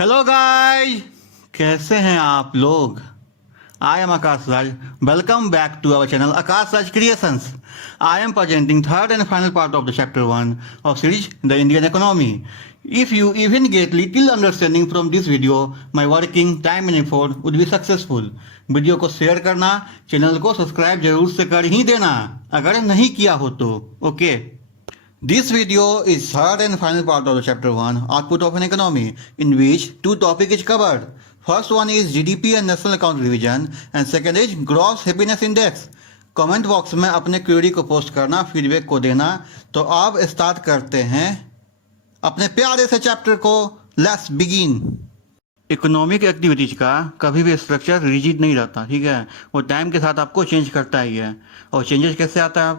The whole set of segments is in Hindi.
हेलो गाइस, कैसे हैं आप लोग। I am Akash Raj. Welcome back to our channel Akash Raj creations. I am presenting third and final part of the chapter 1 of series The Indian Economy. If you even get little understanding from this video, my working time and effort would be successful. Video को शेयर करना, चैनल को सब्सक्राइब जरूर से कर ही देना अगर नहीं किया हो तो। Okay, This video is third and final part of the chapter 1 output of an economy in which two topics is covered. First one is GDP and national account revision and second is gross happiness index. Comment box में अपने क्वेरी को पोस्ट करना, फीडबैक को देना। तो अब स्टार्ट करते हैं अपने प्यारे से चैप्टर को। Let's begin. इकोनॉमिक एक्टिविटीज का कभी भी स्ट्रक्चर रिजिड नहीं रहता, ठीक है। वो टाइम के साथ आपको चेंज करता ही है। और चेंजेस कैसे आता है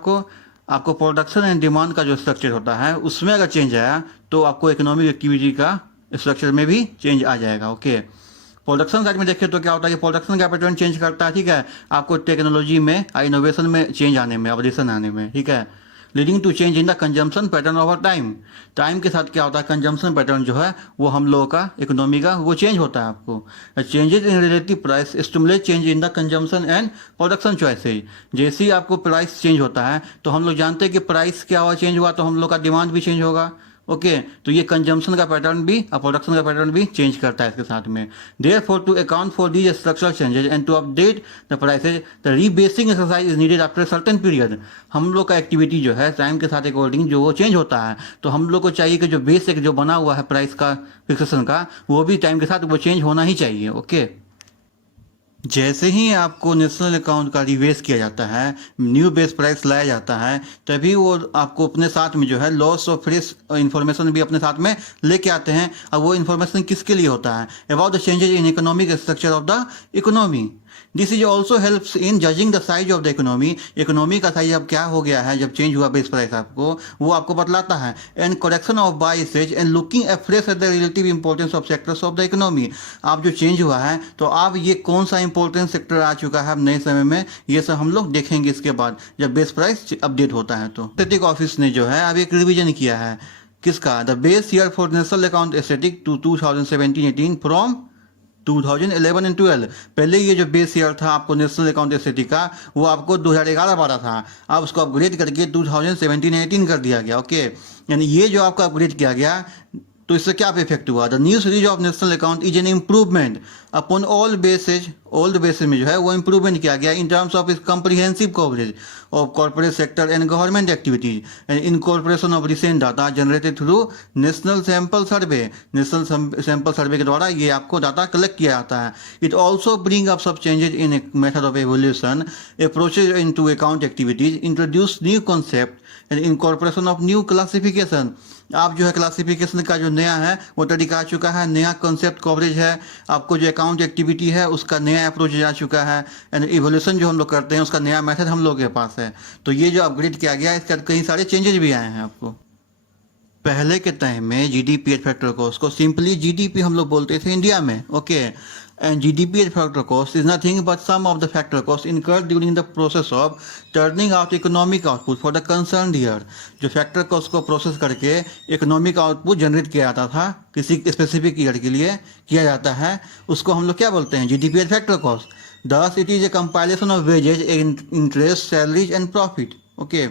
आपको प्रोडक्शन एंड डिमांड का जो स्ट्रक्चर होता है उसमें अगर चेंज आया तो आपको इकोनॉमिक एक्टिविटी का स्ट्रक्चर में भी चेंज आ जाएगा। ओके, प्रोडक्शन साइड में देखें तो क्या होता है कि प्रोडक्शन का पैटर्न चेंज करता है, ठीक है। आपको टेक्नोलॉजी में इनोवेशन में चेंज आने में, अपडेशन आने में, ठीक है। Leading to change in the consumption pattern over time. Time के साथ क्या होता है, कंजम्पशन पैटर्न जो है वो हम लोगों का इकोनॉमी का वो चेंज होता है। आपको changes in relative price stimulate change in the consumption and production choices. जैसे ही आपको प्राइस चेंज होता है तो हम लोग जानते हैं कि प्राइस क्या हुआ, चेंज हुआ तो हम लोग का डिमांड भी चेंज होगा। ओके, तो ये कंजम्पशन का पैटर्न भी और प्रोडक्शन का पैटर्न भी चेंज करता है इसके साथ में। Therefore to account for these structural changes and to update the prices the rebasing exercise is needed after certain period. हम लोग का एक्टिविटी जो है टाइम के साथ अकॉर्डिंग जो वो चेंज होता है, तो हम लोग को चाहिए कि जो बेसिक जो बना हुआ है प्राइस का फिक्सेशन का वो भी टाइम के साथ वो चेंज होना ही चाहिए। ओके, जैसे ही आपको नेशनल अकाउंट का रिवेस किया जाता है, न्यू बेस प्राइस लाया जाता है, तभी वो आपको अपने साथ में जो है लॉस ऑफ फ्रेश इन्फॉर्मेशन भी अपने साथ में लेके आते हैं। और वो इन्फॉर्मेशन किसके लिए होता है, about the changes in economic structure of the economy. This is also helps in judging the size of the economy. Economy का साइज अब क्या हो गया है, जब चेंज हुआ बेस प्राइस आपको वो आपको बतलाता है। And correction of biases and looking afresh at the relative importance of sectors of the economy. आप जो चेंज हुआ है तो आप ये कौन सा इंपॉर्टेंट सेक्टर आ चुका है अब नए समय में, ये सब हम लोग देखेंगे इसके बाद जब बेस प्राइस अपडेट होता है। तो स्टैटिक ऑफिस ने जो है अब एक रिविजन किया है किसका, the base year for national account static to 2017-18 from 2011 and 12। पहले ये जो बेस ईयर था आपको नेशनल अकाउंट स्टैटिक का वो आपको 2011-12 था। अब उसको अपग्रेड करके 2017-18 कर दिया गया। ओके, यानी ये जो आपका अपग्रेड किया गया तो इससे क्या इफेक्ट हुआ, the new series of national account is an improvement upon all bases. Old basis में जो है वो इम्प्रूवमेंट किया गया इन टर्म्स ऑफ इस comprehensive coverage of corporate sector and government activities and incorporation of recent data generated through national sample survey. National sample survey के द्वारा ये आपको डाटा कलेक्ट किया जाता है। इट ऑल्सो ब्रिंग अप सब changes in method of evolution, approaches in to account activities, introduce new concept and incorporation of new classification. आप जो है क्लासिफिकेशन का जो नया है वो तरीका आ चुका है, नया कॉन्सेप्ट कवरेज है। आपको जो अकाउंट एक्टिविटी है उसका नया अप्रोच आ चुका है एंड इवोल्यूशन जो हम लोग करते हैं उसका नया मेथड हम लोग के पास है। तो ये जो अपग्रेड किया गया है इसका कई सारे चेंजेस भी आए हैं आपको। पहले के टाइम में जीडीपी फैक्टर कॉस्ट को सिंपली जीडीपी हम लोग बोलते थे इंडिया में। Okay, and GDP factor cost is nothing but sum of the factor cost incurred during the process of turning out economic output for the concerned year। जो फैक्टर कॉस्ट को प्रोसेस करके इकोनॉमिक आउटपुट जनरेट किया जाता था किसी स्पेसिफिक ईयर के लिए किया जाता है, उसको हम लोग क्या बोलते हैं, GDP factor cost. Thus it is a compilation of wages, interest, salaries and profit. Okay,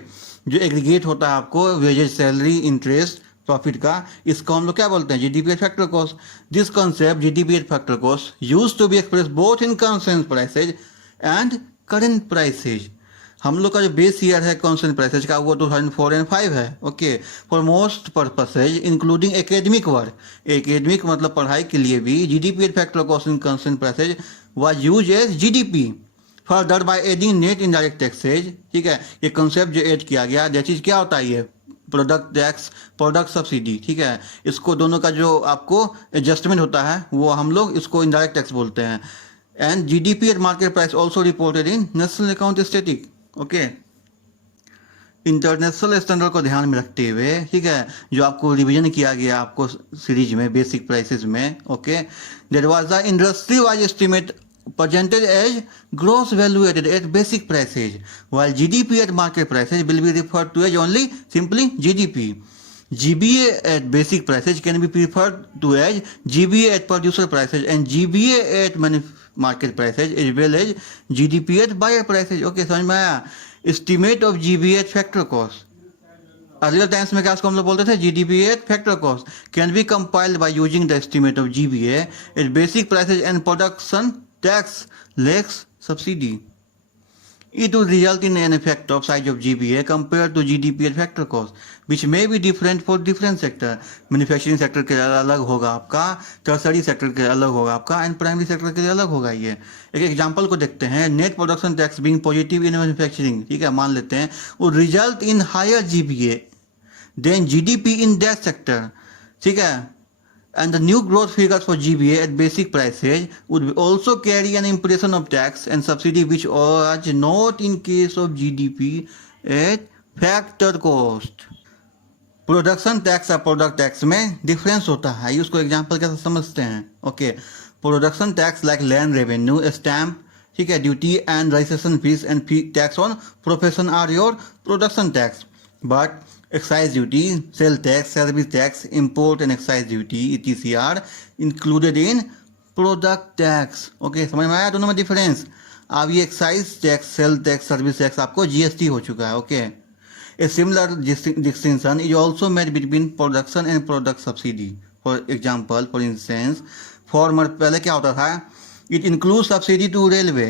जो एग्रीगेट होता है आपको वेजेज, सैलरी, इंटरेस्ट, प्रॉफिट का, इसको हम लोग क्या बोलते हैं, GDP factor cost. This concept GDP factor cost used to be express both in constant prices and current prices. हम लोग का जो बेस ईयर है कंसेंट प्राइसेज का वो 2004 एंड 5 है। Okay, for most purposes including academic work, academic मतलब पढ़ाई के लिए भी GDP factor cost in constant prices was use as GDP further by adding net indirect taxes. ठीक है, ये कंसेप्ट जो ऐड किया गया, दैट चीज क्या होता है, ये प्रोडक्ट टैक्स, प्रोडक्ट सब्सिडी। ठीक है, इसको दोनों का जो आपको एडजस्टमेंट होता है वो हम लोग इसको इनडायरेक्ट टैक्स बोलते हैं। And GDP at market price also reported in national account static. Okay, international standard को ध्यान में रखते हुए, ठीक है, जो आपको रिवीजन किया गया आपको सीरीज में बेसिक प्राइसेस में। Okay, there was the industry wise estimate presented as gross value added at basic prices, while GDP at market prices will be referred to as only simply GDP. GBA at basic prices can be preferred to as GBA at producer prices and GBA at market prices as well as GDP at buyer prices. Okay समझ में आया? Estimate of GBA at factor cost. Earlier times में क्या उसको हम लोग बोलते थे GDP at factor cost can be compiled by using the estimate of GBA at basic prices and production tax less subsidy. It will result in an effect of size of GBA compared to GDP at factor cost, which may be different for different sector. Manufacturing sector के अलग होगा आपका, टर्सरी सेक्टर के अलग होगा आपका, एंड प्राइमरी सेक्टर के लिए अलग होगा. ये एक एग्जांपल को देखते हैं. Net production tax being positive in manufacturing, ठीक है, मान लेते हैं, वो result in higher GBA than GDP in that sector, ठीक है. And the new growth figures for GBA at basic prices would also carry an impression of tax and subsidy which was not in case of GDP at factor cost. Production tax और प्रोडक्ट टैक्स में डिफरेंस होता है. उसको एग्जांपल कैसे समझते हैं? Okay, production tax like land revenue, stamp, ठीक है, duty and registration fees and tax on profession are your production tax. But excise duty, sale tax, service tax, import and excise duty etc are included in product tax. Okay, समझ में आया दोनों में डिफरेंस? अब ये excise tax, sale tax, service tax आपको GST हो चुका है. Okay, a similar distinction is also made between production and product subsidy. For example, for instance, former पहले क्या होता था? It include subsidy to railway,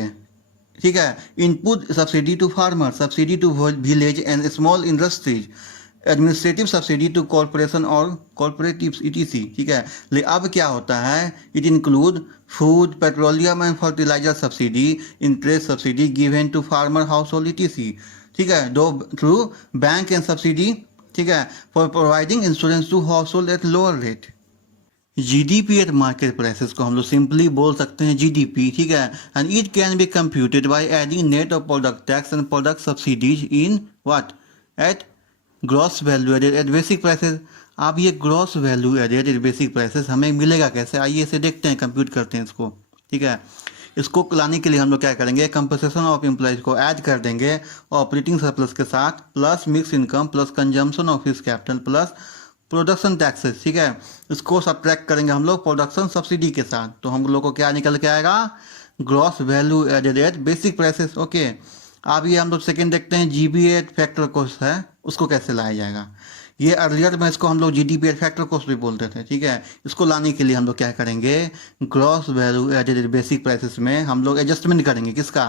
ठीक है, input subsidy to farmer, subsidy to village and small industries, administrative subsidy to corporation और कॉर्पोरेटिव्स ETC, ठीक है. लेकिन अब क्या होता है? It include food, petroleum and fertiliser subsidy, interest subsidy given to farmer household ETC, ठीक है, दो थ्रू बैंक एंड सब्सिडी, ठीक है, for providing insurance to household at lower rate. GDP at market prices को हम लोग सिंपली बोल सकते हैं GDP, ठीक है, and it can be computed by adding net of product tax and product subsidies in what? At gross value added at basic prices. अब ये gross value added at basic prices हमें मिलेगा कैसे? आइए इसे देखते हैं, कंप्यूट करते हैं इसको, ठीक है. इसको लाने के लिए हम लोग क्या करेंगे? कंपनसेशन ऑफ एम्प्लॉयज को ऐड कर देंगे ऑपरेटिंग सरप्लस के साथ, plus mix income, plus consumption of his capital, plus production taxes, ठीक है. इसको सब्ट्रैक्ट करेंगे हम लोग प्रोडक्शन सब्सिडी के साथ, तो हम लोग को क्या निकल के आएगा? Gross value added at basic prices. Okay, अब ये हम लोग सेकेंड देखते हैं. GBA एट फैक्टर कॉस्ट है, उसको कैसे लाया जाएगा? ये अर्लियर में इसको हम लोग GDP एट फैक्टर कॉस्ट भी बोलते थे, ठीक है. इसको लाने के लिए हम लोग क्या करेंगे? Gross value added at basic prices में हम लोग एडजस्टमेंट करेंगे. किसका?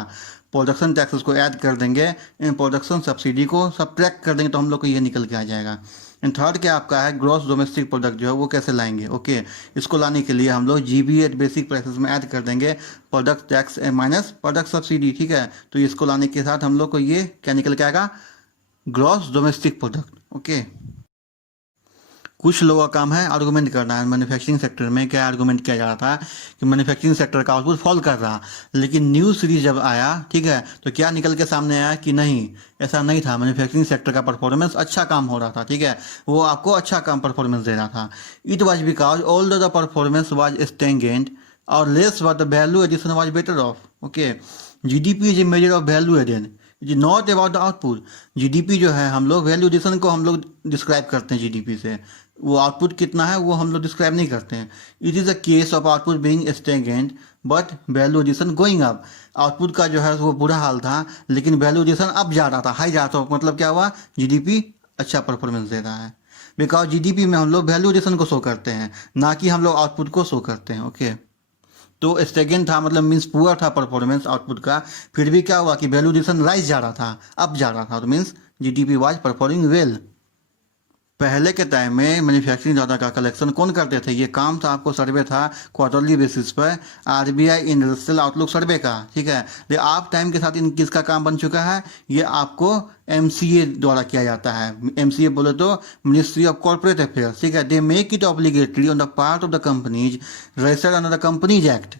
प्रोडक्शन टैक्सेस को ऐड कर देंगे, इन प्रोडक्शन सब्सिडी को सब्ट्रैक्ट कर देंगे, तो हम लोग को ये निकल के आ जाएगा. एंड थर्ड क्या आपका है? ग्रॉस डोमेस्टिक प्रोडक्ट जो है वो कैसे लाएंगे? ओके, इसको लाने के लिए हम लोग GBA एट बेसिक प्राइसेस में ऐड कर देंगे product tax minus product subsidy, ठीक है. तो इसको लाने के साथ हम लोग को ये क्या निकल के आएगा? Gross domestic product. ओके, कुछ लोगों का काम है आर्गूमेंट करना है. मैन्युफैक्चरिंग सेक्टर में क्या आर्गूमेंट किया जा रहा था कि मैन्युफैक्चरिंग सेक्टर का आउटपुट फॉल कर रहा, लेकिन न्यू सीरीज जब आया, ठीक है, तो क्या निकल के सामने आया कि नहीं, ऐसा नहीं था. मैन्युफैक्चरिंग सेक्टर का परफॉर्मेंस अच्छा काम हो रहा था, ठीक है, वो आपको अच्छा काम परफॉर्मेंस दे रहा था. It was because all the performance was stagnant और less what the value addition was better off. Okay, GDP is a measure of value added, it is not about the output. GDP जो है हम लोग वैल्यू एडिशन को हम लोग डिस्क्राइब करते हैं GDP से, वो आउटपुट कितना है वो हम लोग डिस्क्राइब नहीं करते हैं. It is a case of output being stagnant but value addition going up. Output का जो है वो बुरा हाल था, लेकिन वैल्यू एडिशन अप जा रहा था, हाई जा रहा था. मतलब क्या हुआ? GDP अच्छा परफॉर्मेंस दे रहा है. बिकॉज GDP में हम लोग वैल्यू एडिशन को शो करते हैं, ना कि हम लोग आउटपुट को शो करते हैं. ओके, तो स्टेगनेंट था, मतलब मीन्स पुअर था परफॉर्मेंस आउटपुट का. फिर भी क्या हुआ कि वैल्यू एडिशन राइज जा रहा था, अप जा रहा था, तो means GDP was performing well. पहले के टाइम में मैन्युफैक्चरिंग डाटा का कलेक्शन कौन करते थे? ये काम था आपको सर्वे था क्वार्टरली बेसिस पर, RBI इंडस्ट्रियल आउटलुक सर्वे का, ठीक है. लेकिन आप टाइम के साथ इन किसका काम बन चुका है? ये आपको MCA द्वारा किया जाता है. MCA बोले तो मिनिस्ट्री ऑफ कॉर्पोरेट अफेयर्स, ठीक है. They make it obligatory on the part of the companies registered under the companies act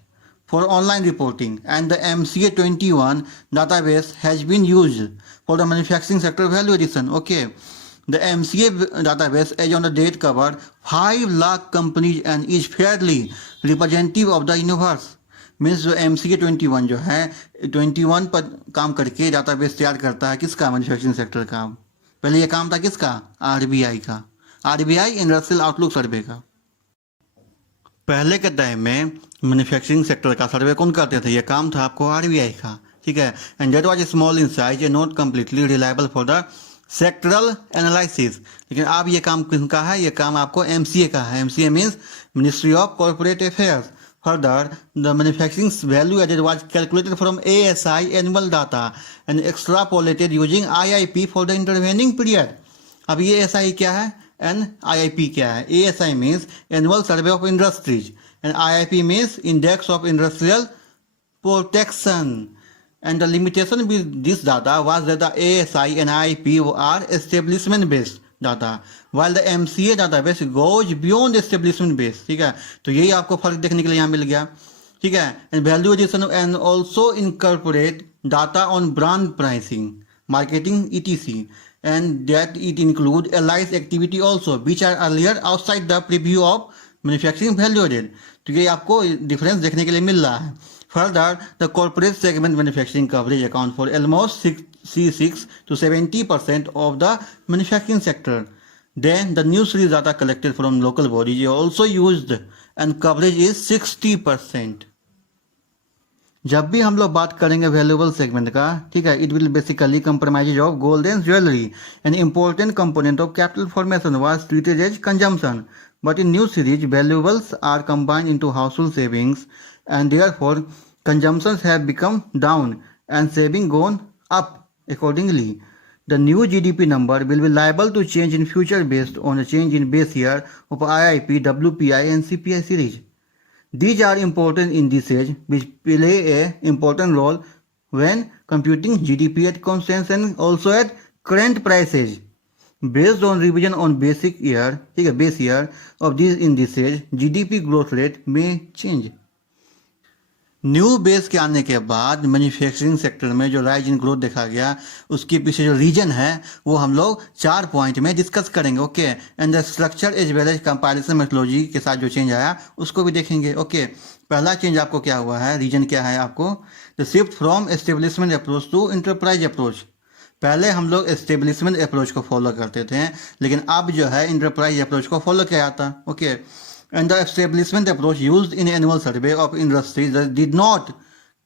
for online reporting, and the MCA 21 database has been used for the manufacturing sector value addition. Okay, the MCA database as on the date covered 5 lakh companies and is fairly representative of the universe. Means जो MCA 21 जो है 21 पर काम करके डाटाबेस तैयार करता है. किसका? मैन्युफैक्चरिंग सेक्टर का. पहले ये काम था किसका? RBI का. आरबीआई इंडस्ट्रियल आउटलुक सर्वे का। पहले के टाइम में मैन्युफैक्चरिंग सेक्टर का सर्वे कौन करते थे? ये काम था आपको आरबीआई का, ठीक है। And that was small in size, not completely reliable for the sectoral analysis. लेकिन अब ये काम किसका है? ये काम आपको एमसीए का है। MCA means ministry of corporate affairs. Further, the manufacturing value added was calculated from ASI annual data and extrapolated using IIP for the intervening period. अब ये SI क्या है? एंड IIP क्या है? ASI means Annual Survey of Industries and IIP means Index of Industrial Protection. And the limitation with this data was that the ASI and IIP are establishment based data, while the MCA database goes beyond establishment base, ठीक है। तो यही आपको फर्क देखने के लिए यहाँ मिल गया, ठीक है। And value addition and also incorporate data on brand pricing, marketing ETC, and that it include allied activity also which are earlier outside the preview of manufacturing value added। तो ये आपको डिफरेंस देखने के लिए मिल रहा है। Further, the corporate segment manufacturing coverage account for almost 66 to 70% of the manufacturing sector. Then the new series data collected from local bodies is also used and coverage is 60%. जब भी हम लोग बात करेंगे वैल्यूएबल सेगमेंट का, ठीक है, it will basically compromise of gold and jewellery, an important component of capital formation was treated as consumption, but in new series valuables are combined into household savings and therefore consumptions have become down and saving gone up accordingly. The new GDP number will be liable to change in future based on a change in base year of IIP, WPI and CPI series. These are important indices which play a important role when computing GDP at constant and also at current prices. Based on revision on base year of these indices, GDP growth rate may change. New base के आने के बाद मैन्युफैक्चरिंग सेक्टर में जो राइज इन ग्रोथ देखा गया, उसके पीछे जो रीजन है वो हम लोग 4 पॉइंट में डिस्कस करेंगे, okay. And the structure as well as comparison methodology के साथ जो चेंज आया उसको भी देखेंगे, ओके। पहला चेंज आपको क्या हुआ है, रीजन क्या है आपको? The shift from establishment approach to enterprise approach. पहले हम लोग एस्टेब्लिशमेंट अप्रोच को फॉलो करते थे, लेकिन अब जो है इंटरप्राइज अप्रोच को फॉलो किया जाता, okay. And the establishment approach used in annual survey of industries that did not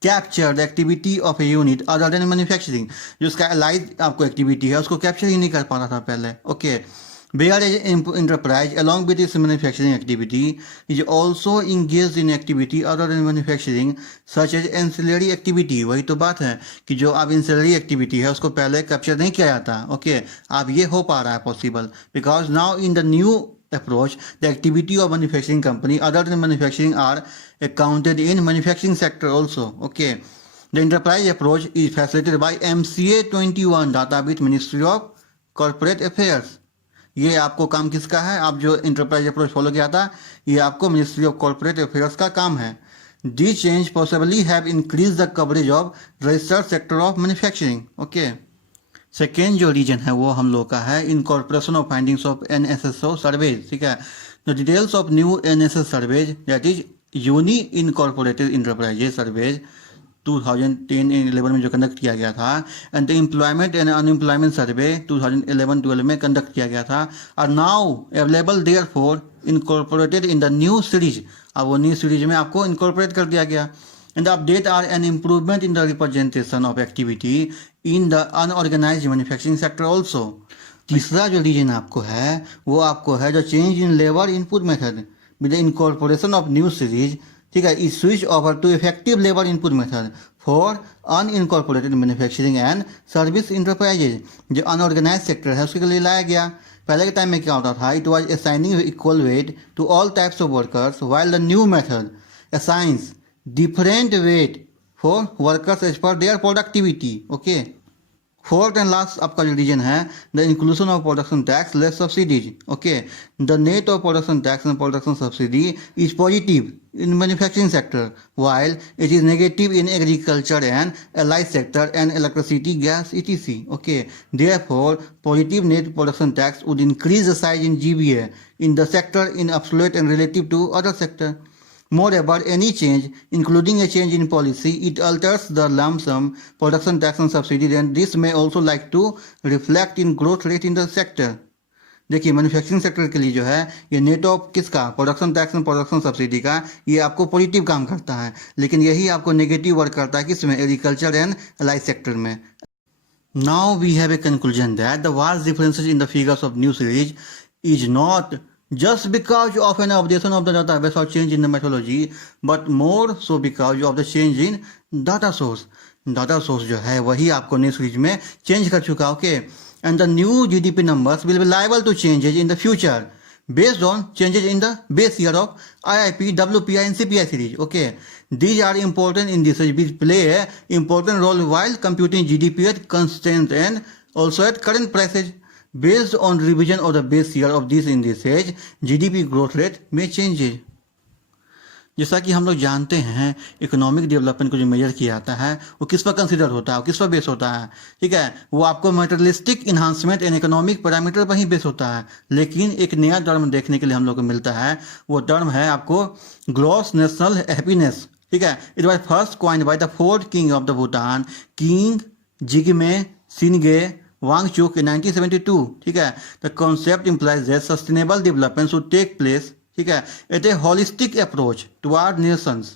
capture the activity of a unit other than manufacturing। जो उसका allied आपको एक्टिविटी है उसको कैप्चर ही नहीं कर पा रहा था पहले, okay. Whereas enterprise along with its manufacturing activity is also engaged in activity other than manufacturing such as ancillary activity। वही तो बात है कि जो अब ancillary activity है उसको पहले कैप्चर नहीं किया जाता, ओके। अब ये हो पा रहा है possible, because now in the new approach the activity of manufacturing company other than manufacturing are accounted in manufacturing sector also, okay। The enterprise approach is facilitated by MCA 21 data with Ministry of Corporate Affairs। ये आपको काम किसका है? आप जो enterprise approach फॉलो किया था ये आपको Ministry of Corporate Affairs का काम है। These change possibly have increased the coverage of research sector of manufacturing, okay। Second जो रीजन है वो हम लोग का है incorporation of findings of NSSO surveys, ठीक है। The details of new NSS surveys that is unincorporated enterprises surveys 2010-11 में जो कंडक्ट किया गया था, and the employment and unemployment survey 2011-12 में कंडक्ट किया गया था, are now available therefore incorporated in the new series. अब वो न्यू सीरीज में आपको इनकॉर्पोरेट कर दिया गया। And the update are an improvement in the representation of activity in the unorganized manufacturing sector also। तीसरा जो रीजन आपको है वो आपको है जो change in labour input method with the incorporation of new series, ठीक है, is switch over to effective labour input method for unincorporated manufacturing and service enterprises. जो अनऑर्गेनाइज सेक्टर है उसके लिए लाया गया। पहले के टाइम में क्या होता था? It was assigning equal weight to all types of workers, while the new method assigns different weight for workers as per their productivity, okay। Fourth and last आपका जो रीजन है the inclusion of production tax less subsidies, okay. The net of production tax and production subsidy is positive in manufacturing sector while it is negative in agriculture and allied sector and electricity, gas, etc, okay। Therefore positive net production tax would increase the size in GVA in the sector in absolute and relative to other sector। Moreover, any change, including a change in policy, it alters the lump sum production tax and subsidy, and this may also like to reflect in growth rate in the sector। देखिए मैन्युफैक्चरिंग सेक्टर के लिए जो है ये नेट ऑफ किसका, production tax and production subsidy का, ये आपको पॉजिटिव काम करता है, लेकिन यही आपको नेगेटिव वर्क करता है किसमें, एग्रीकल्चर एंड अलाइड सेक्टर में। Now we have a conclusion that the vast differences in the figures of new series is not just because of an updation of the database or change in the methodology, but more so because of the change in data source. Data source जो है वही आपको न्यू सीरीज में चेंज कर चुका, okay. And the new GDP numbers will be liable to changes in the future based on changes in the base year of IIP, WPI and CPI series. Okay, these are important indices which play a important role while computing GDP at constant and also at current prices. Based on revision of the base year of these indices, GDP growth rate may change. जैसा कि हम लोग जानते हैं इकोनॉमिक डेवलपमेंट को जो मेजर किया जाता है वो किस पर कंसिडर होता है, किस पर बेस होता है, ठीक है, वो आपको materialistic enhancement and economic parameter पर ही बेस होता है। लेकिन एक नया टर्म देखने के लिए हम लोग को मिलता है, वो टर्म है आपको ग्रॉस नेशनल हैप्पीनेस, ठीक है। It was first coined by the fourth king of the Bhutan, king Jigme Singye Wangchuck in 1972, ठीक है। The concept implies that sustainable development should take place, ठीक है, at a holistic approach toward nations,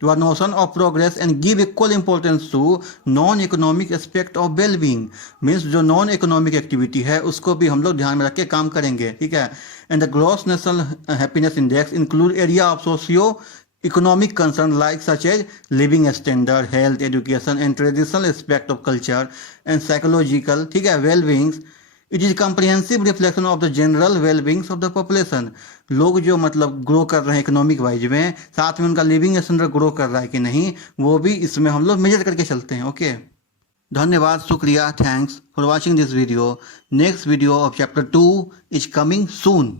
toward notion of progress and give equal importance to non economic aspect of well being. Means जो नॉन इकोनॉमिक एक्टिविटी है उसको भी हम लोग ध्यान में रख के काम करेंगे, ठीक है। And the gross national happiness index include area of socio economic concern like such as living standard, health, education and traditional aspect of culture and psychological, ठीक है, well-beings. It is comprehensive reflection of the general well-beings of the population. लोग जो मतलब ग्रो कर रहे हैं इकोनॉमिक वाइज में, साथ में उनका लिविंग स्टैंडर्ड ग्रो कर रहा है कि नहीं, वो भी इसमें हम लोग मेजर करके चलते हैं, ओके। धन्यवाद, शुक्रिया, thanks for watching this video. Next video of chapter 2 is coming soon.